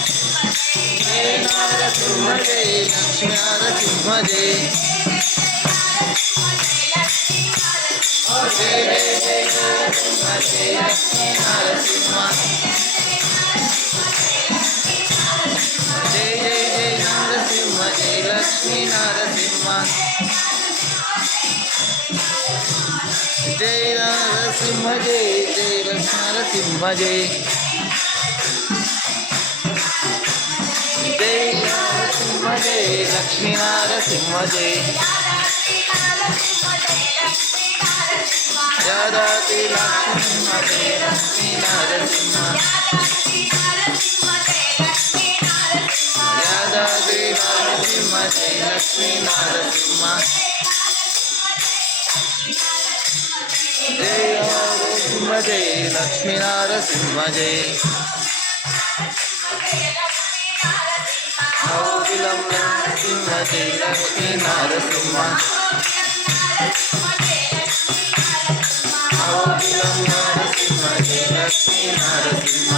Jai Narasimha Jai Lakshmi Narasimha Jai Jai Jai Jai Narasimha Jai Lakshmi Narasimha Jai Jai Jai Narasimha Jai Lakshmi Narasimha Jai Narasimha Jai Jai Lakshmi Narasimha Jai Jai Narasimha Jai Lakshmi Narasimha Jai Jai Lakshmi Jai Lakshmi Narasimha Jai Narasimha Jai Lakshmi Narasimha Jai Narasimha Jai Lakshmi Narasimha Jai अहोबिलं Narasimha Jai Lakshmi Narasimha अहोबिलं Narasimha Jai Lakshmi Narasimha